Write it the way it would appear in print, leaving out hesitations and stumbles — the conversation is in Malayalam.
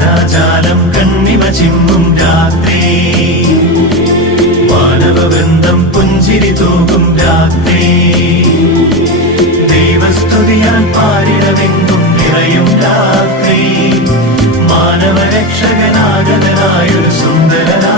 താരാജാലം കണ്ണിമ ചിമ്മും രാത്രി, മാനവവൃന്ദം പുഞ്ചിരി തൂകും രാത്രി, ദൈവസ്തുതിയാൽ പാരിടമെങ്കും നിറയും രാത്രി, മാനവരക്ഷകനാഗതനായൊരു സുന്ദരനാ